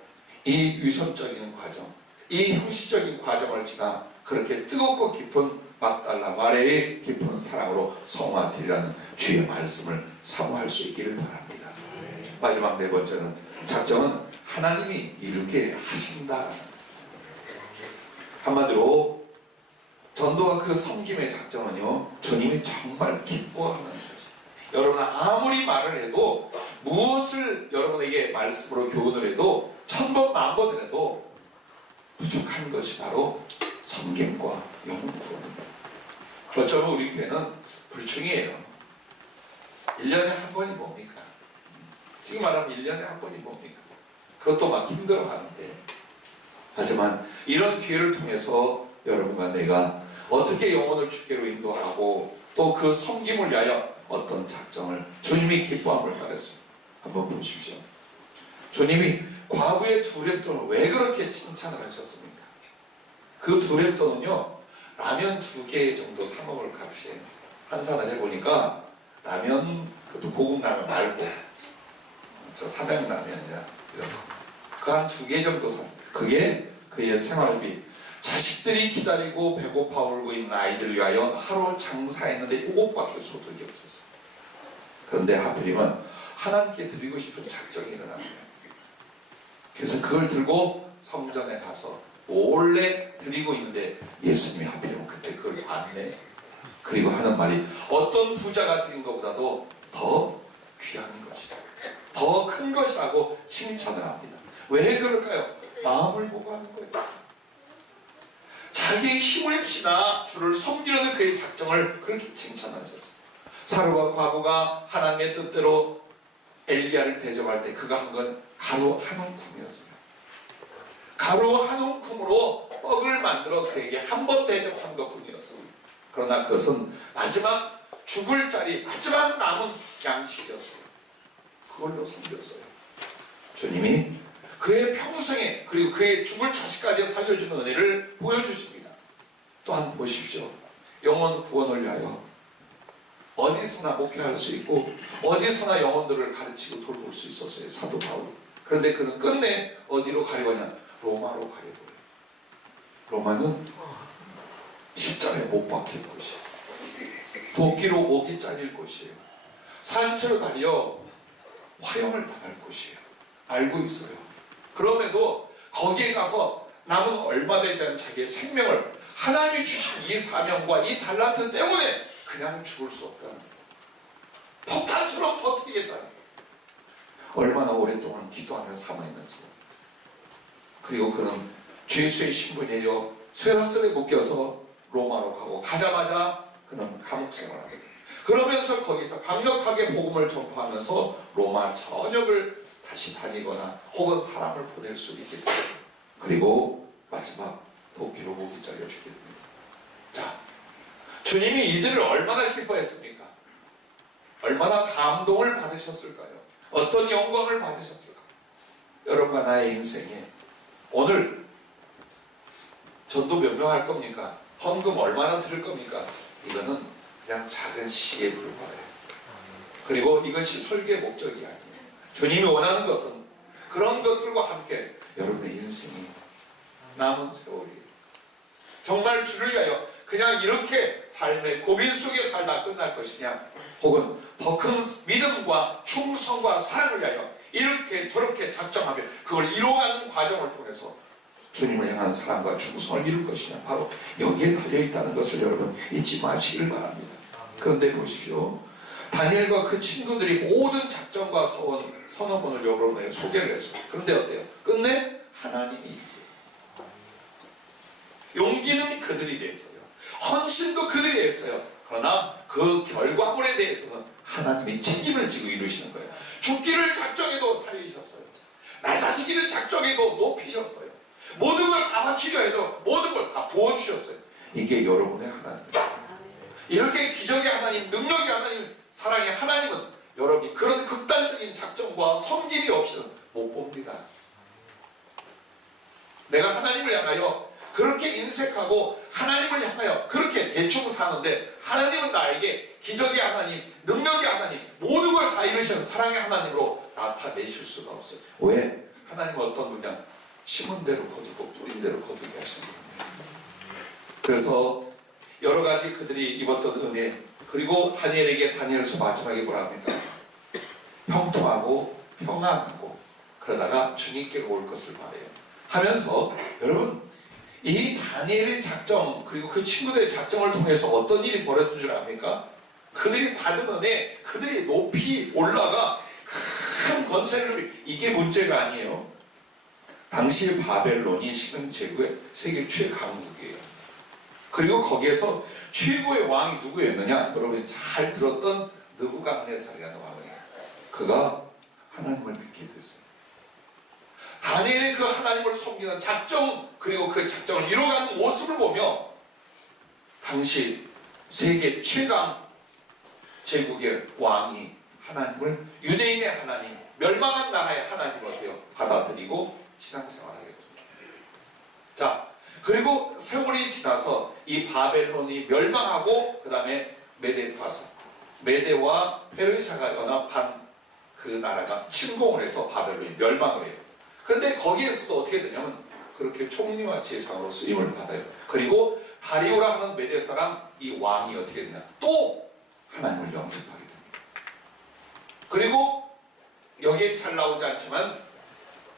이 위선적인 과정, 이 형식적인 과정을 지나 그렇게 뜨겁고 깊은 막달라 마리아의 깊은 사랑으로 성화되리라는 주의 말씀을 사모할 수 있기를 바랍니다. 마지막 네 번째는 작정은 하나님이 이루게 하신다. 한마디로 전도와 그 섬김의 작정은요, 주님이 정말 기뻐하는 것이에요. 여러분 아무리 말을 해도, 무엇을 여러분에게 말씀으로 교훈을 해도, 1000번 만번을 해도 부족한 것이 바로 섬김과 영혼 구원입니다. 어쩌면 우리 교회는 불충이에요. 1년에 한 번이 뭡니까? 지금 말하면 1년에 한 번이 뭡니까? 그것도 막 힘들어하는데, 하지만 이런 기회를 통해서 여러분과 내가 어떻게 영혼을 주께로 인도하고 또 그 섬김을 위하여 어떤 작정을 주님이 기뻐함을 따라서 한번 보십시오. 주님이 과부의 두렙돈을 왜 그렇게 칭찬을 하셨습니까? 그 두렙돈은요, 라면 2개 정도 사 먹을 값이에요. 환산을 해보니까 라면, 그것도 고급 라면 말고 저 삼양라면이나 이런 그 한 2개 정도 사. 그게 그의 생활비. 자식들이 기다리고 배고파 울고 있는 아이들 위하여 하루 장사했는데 그것밖에 소득이 없었어요. 그런데 하필이면 하나님께 드리고 싶은 작정이 일어납니다. 그래서 그걸 들고 성전에 가서 몰래 드리고 있는데 예수님이 하필이면 그때 그걸 봤네. 그리고 하는 말이, 어떤 부자가 드린 것보다도 더 귀한 것이다, 더 큰 것이라고 칭찬을 합니다. 왜 그럴까요? 마음을 보고 하는 거예요. 자기의 힘을 지나 주를 섬기려는 그의 작정을 그렇게 칭찬하셨어요. 사르와 과부가 하나님의 뜻대로 엘리야를 대접할 때 그가 한 건 가루 한 움큼이었어요. 가루 한 움큼으로 떡을 만들어 그에게 한 번 대접한 것뿐이었어요. 그러나 그것은 마지막 죽을 자리, 마지막 남은 양식이었어요. 그걸로 섬겼어요. 주님이 그의 평생에, 그리고 그의 죽을 자식까지 살려주는 은혜를 보여주십니다. 또한 보십시오. 영혼 구원을 위하여 어디서나 목회할 수 있고 어디서나 영혼들을 가르치고 돌볼 수 있었어요, 사도 바울이. 그런데 그는 끝내 어디로 가려고 하냐? 로마로 가려고 해요. 로마는 십자가에 못 박힐 곳이에요. 도끼로 목이 잘릴 곳이에요. 산채로 달려 화형을 당할 곳이에요. 알고 있어요. 그럼에도 거기에 가서 남은 얼마 되지 않은 자기의 생명을 하나님이 주신 이 사명과 이 달란트 때문에 그냥 죽을 수 없다는 거예요. 폭탄처럼 터뜨리겠다는 거예요. 얼마나 오랫동안 기도하며 삼아있는지. 그리고 그는 죄수의 신분이에요. 쇠사슬에 묶여서 로마로 가고, 가자마자 그는 감옥 생활을 하게 돼요. 그러면서 거기서 강력하게 복음을 전파하면서 로마 전역을 다시 다니거나 혹은 사람을 보낼 수 있게 됩니다. 그리고 마지막 도끼로 목이 잘려 죽게 됩니다. 자, 주님이 이들을 얼마나 기뻐했습니까? 얼마나 감동을 받으셨을까요? 어떤 영광을 받으셨을까요? 여러분과 나의 인생에 오늘 전도 몇 명 할 겁니까? 헌금 얼마나 드릴 겁니까? 이거는 그냥 작은 시에 불과해요. 그리고 이것이 설교의 목적이 아니에요. 주님이 원하는 것은 그런 것들과 함께 여러분의 인생이 남은 세월이 정말 주를 위하여 그냥 이렇게 삶의 고민 속에 살다 끝날 것이냐, 혹은 더 큰 믿음과 충성과 사랑을 위하여 이렇게 저렇게 작정하며 그걸 이루어가는 과정을 통해서 주님을 향한 사랑과 충성을 이룰 것이냐, 바로 여기에 달려있다는 것을 여러분 잊지 마시길 바랍니다. 그런데 보십시오. 다니엘과 그 친구들이 모든 작정과 선언문을 여러분에게 소개를 했어요. 그런데 어때요? 끝내 하나님이 용기는 그들이 냈어요. 헌신도 그들이 했어요. 그러나 그 결과물에 대해서는 하나님이 책임을 지고 이루시는 거예요. 죽기를 작정해도 살리셨어요. 나 자식이를 작정해도 높이셨어요. 모든 걸 다 바치려 해도 모든 걸 다 부어주셨어요. 이게 여러분의 하나님입니다. 이렇게 기적의 하나님, 능력의 하나님, 사랑의 하나님은 여러분이 그런 극단적인 작정과 섬김이 없이는 못 봅니다. 내가 하나님을 향하여 그렇게 인색하고 하나님을 향하여 그렇게 대충 사는데 하나님은 나에게 기적의 하나님, 능력의 하나님, 모든 걸 다 이루시는 사랑의 하나님으로 나타내실 수가 없어요. 왜? 하나님은 어떤 분이냐? 심은 대로 거두고 뿌린 대로 거두게 하시는 거예요. 그래서 여러 가지 그들이 입었던 은혜, 그리고 다니엘에게 다니엘서 마지막에 뭐라 합니까? 형통하고 평안하고 그러다가 주님께로 올 것을 바래요 하면서, 여러분, 이 다니엘의 작정 그리고 그 친구들의 작정을 통해서 어떤 일이 벌어진 줄 압니까? 그들이 받은 은혜, 그들이 높이 올라가 큰 권세를, 이게 문제가 아니에요. 당시 바벨론이 신흥제국의 세계 최강국이에요. 그리고 거기에서 최고의 왕이 누구였느냐? 여러분이 잘 들었던 느부갓네살이라는 왕이에요. 그가 하나님을 믿게 됐어요. 다니엘의 그 하나님을 섬기는 작정, 그리고 그 작정을 이루어가는 모습을 보며 당시 세계 최강 제국의 왕이 하나님을, 유대인의 하나님, 멸망한 나라의 하나님을 어때요? 받아들이고 신앙생활을 하게 됩니다. 자, 그리고 세월이 지나서 이 바벨론이 멸망하고 그 다음에 메데와 페르시아가 연합한 그 나라가 침공을 해서 바벨론이 멸망을 해요. 그런데 거기에서도 어떻게 되냐면 그렇게 총리와 제상으로 쓰임을 받아요. 그리고 다리오라 하는 메데 사람, 이 왕이 어떻게 되냐? 또 하나님을 영접하게 됩니다. 그리고 여기에 잘 나오지 않지만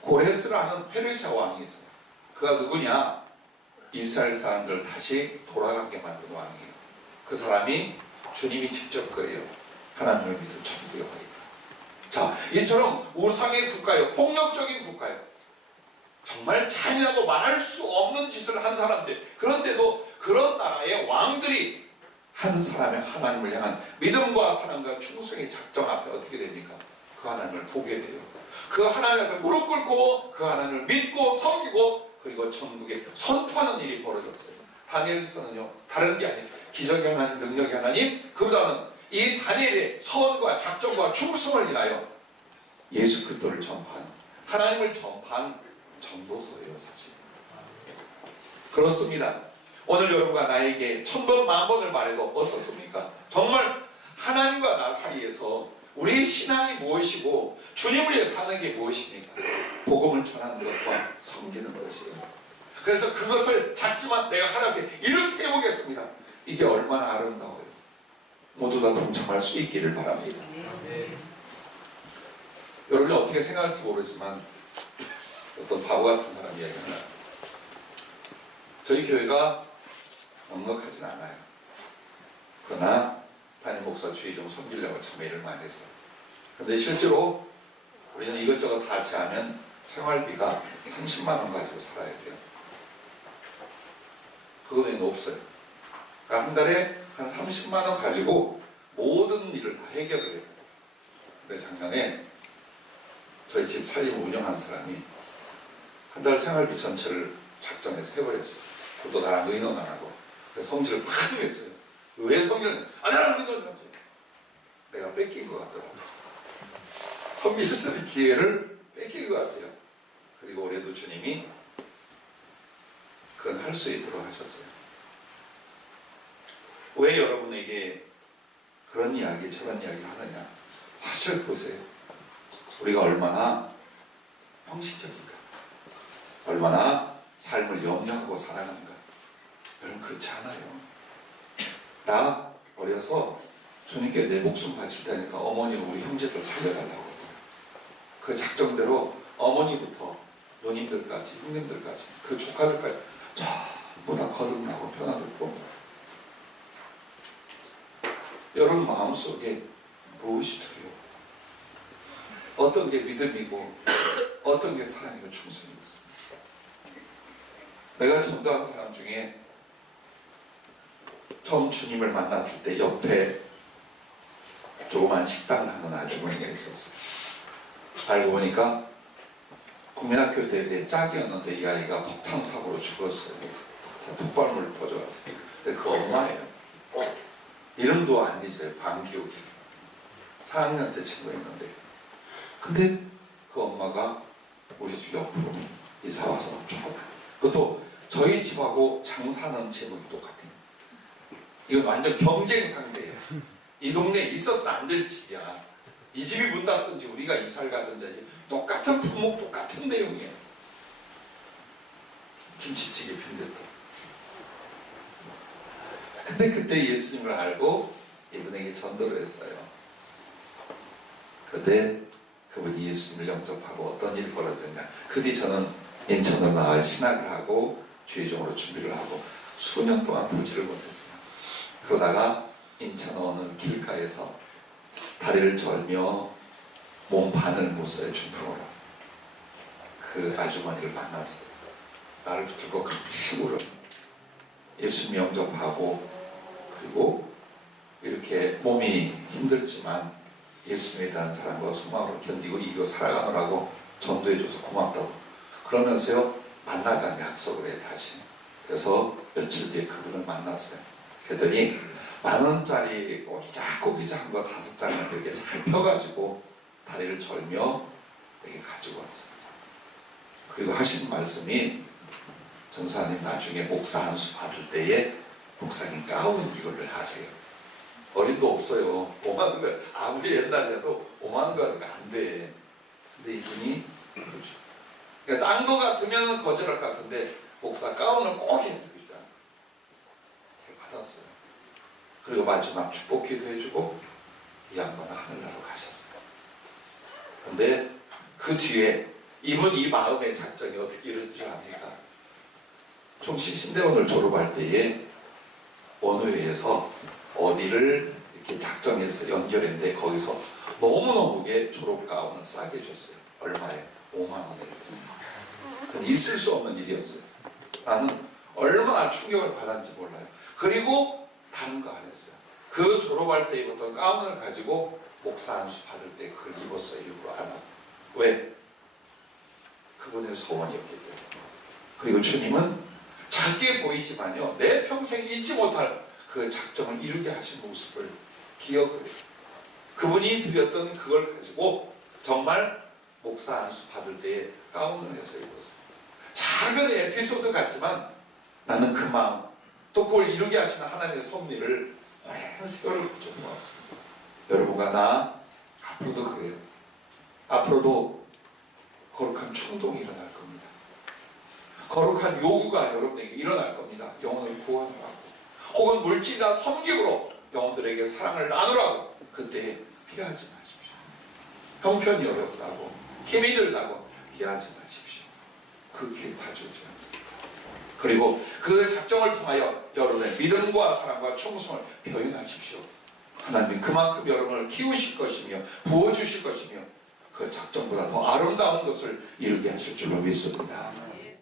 고레스라는 페르시아 왕이 있어요. 그가 누구냐? 이스라엘 사람들 다시 돌아가게 만든 왕이에요. 그 사람이 주님이 직접 그래요. 하나님을 믿어 천국에 가겠다. 자, 이처럼 우상의 국가요, 폭력적인 국가요, 정말 잔인하고 말할 수 없는 짓을 한 사람들, 그런데도 그런 나라의 왕들이 한 사람의 하나님을 향한 믿음과 사랑과 충성의 작정 앞에 어떻게 됩니까? 그 하나님을 보게 돼요. 그 하나님 앞에 무릎 꿇고 그 하나님을 믿고 섬기고 그리고 천국에 선포하는 일이 벌어졌어요. 다니엘서는요, 다른 게 아니에요. 기적의 하나님, 능력의 하나님, 그보다는 이 다니엘의 선과 작정과 충성을 인하여 예수 그리스도를 전파한, 하나님을 전파한 전도서예요, 사실. 그렇습니다. 오늘 여러분과 나에게 1000번, 10,000번을 말해도 어떻습니까? 정말 하나님과 나 사이에서 우리의 신앙이 무엇이고 주님을 위해 사는 게 무엇입니까? 복음을 전하는 것과 섬기는 것이에요. 그래서 그것을 작지만 내가 하나님께 이렇게 해보겠습니다. 이게 얼마나 아름다워요. 모두 다 동참할 수 있기를 바랍니다. 여러분이 어떻게 생각할지 모르지만 어떤 바보 같은 사람 이야기 하나, 저희 교회가 넉넉하진 않아요. 그러나 담임 목사 주의 좀 섬기려고 참 애를 많이 했어요. 근데 실제로 우리는 이것저것 다 제하면 생활비가 30만 원 가지고 살아야 돼요. 그거는 없어요. 그러니까 한 달에 한 30만 원 가지고 모든 일을 다 해결을 해요. 근데 작년에 저희 집 살림을 운영하는 사람이 한 달 생활비 전체를 작정해서 해버렸어요. 그것도 나랑 의논 안 하고. 그래서 성질을 팍 했어요. 왜 성질을? 나랑 의논 안 하지. 내가 뺏긴 것 같더라고요. 섬길 수 있는 기회를 뺏긴 것 같아요. 그리고 올해도 주님이 그건 할 수 있도록 하셨어요. 왜 여러분에게 그런 이야기, 저런 이야기를 하느냐? 사실 보세요. 우리가 얼마나 형식적인가, 얼마나 삶을 염려하고 살아가는가. 여러분, 그렇지 않아요. 나 어려서 주님께 내 목숨 바칠 때니까 어머니가 우리 형제들 살려달라고 했어요. 그 작정대로 어머니부터 누님들까지, 형님들까지, 그 조카들까지 전부 다 거듭나고 변화될 겁니다. 여러분 마음속에 무엇이 두려워? 어떤 게 믿음이고 어떤 게 사랑이고 충성이고 있습니다. 내가 전도한 사람 중에 처음 주님을 만났을 때 옆에 조그만 식당을 하는 아주머니가 있었어요. 알고 보니까 국민학교 때 짝이었는데 이 아이가 폭탄 사고로 죽었어요. 폭발물을 터져가지고. 근데 그 엄마예요. 이름도 안 잊어요. 방기옥이. 4학년 때 친구였는데. 근데 그 엄마가 우리 집 옆으로 이사와서 조금, 그것도 저희 집하고 장사하는 제목이 똑같아요. 이건 완전 경쟁 상대예요. 이 동네에 있어서는 안 될 집이야. 이 집이 문 닫든지 우리가 이사를 가든지 똑같은 품목, 똑같은 내용이에요. 김치찌개 빈대떡. 근데 그때 예수님을 알고 이분에게 전도를 했어요. 그런데 그분이 예수님을 영접하고 어떤 일이 벌어졌냐. 그 뒤 저는 인천으로 나와 신학을 하고 주의종으로 준비를 하고 수년 동안 보지를 못했어요. 그러다가 인천 어느 길가에서 다리를 절며 몸 반을 못 써요. 중풍으로. 그 아주머니를 만났어요. 나를 붙들고 크게 울어. 예수님 영접하고 그리고 이렇게 몸이 힘들지만 예수님에 대한 사랑과 소망으로 견디고 이기고 살아가느라고 전도해줘서 고맙다고 그러면서요 만나자는 약속을 해 다시. 그래서 며칠 뒤에 그분을 만났어요. 그랬더니 10,000원짜리 꼬기작 한 거 5장을 이렇게 잘 펴가지고 다리를 절며 내게 가지고 왔어요. 그리고 하신 말씀이 전사님 나중에 목사 안수 받을 때에 목사님 가운 이거를 하세요. 어림도 없어요. 5만원 거 아무리 옛날이라도 5만원 가지고 안 돼. 근데 이분이 그러죠. 그러니까 딴 거 같으면 거절할 것 같은데 목사 가운을 꼭 해주겠다. 받았어요. 그리고 마지막 축복기도 해주고 이 양반은 하늘나라로 가셨어요. 근데 그 뒤에 이분 이 마음의 작정이 어떻게 이루어진지 압니까? 총시 신대원을 졸업할 때에 원우회에서 어디를 이렇게 작정해서 연결했는데 거기서 너무너무게 졸업가운을 싸게 줬어요. 얼마에? 5만 원에. 그건 있을 수 없는 일이었어요. 나는 얼마나 충격을 받았는지 몰라요. 그리고 다른 거 안 했어요. 그 졸업할 때 입었던 가운을 가지고 목사 안수 받을 때 그걸 입었어요. 일부러 안 하고. 왜? 그분의 소원이었기 때문에. 그리고 주님은 작게 보이지만요 내 평생 잊지 못할 그 작정을 이루게 하신 모습을 기억을 해요. 그분이 드렸던 그걸 가지고 정말 목사 안수 받을 때에 가운을 해서 입었어요. 작은 에피소드 같지만 나는 그 마음 또 그걸 이루게 하시는 하나님의 섭리를 오랜 세월을 거쳐보았습니다. 여러분과 나 앞으로도 그래요. 앞으로도 거룩한 충동이 일어날 겁니다. 거룩한 요구가 여러분에게 일어날 겁니다. 영혼을 구원하라고 혹은 물질이나 섬김으로 영혼들에게 사랑을 나누라고 그때 피하지 마십시오. 형편이 어렵다고 힘이 들다고 피하지 마십시오. 그 기회 봐주지 않습니다. 그리고 그 작정을 통하여 여러분의 믿음과 사랑과 충성을 표현하십시오. 하나님이 그만큼 여러분을 키우실 것이며 부어주실 것이며 그 작정보다 더 아름다운 것을 이루게 하실 줄로 믿습니다.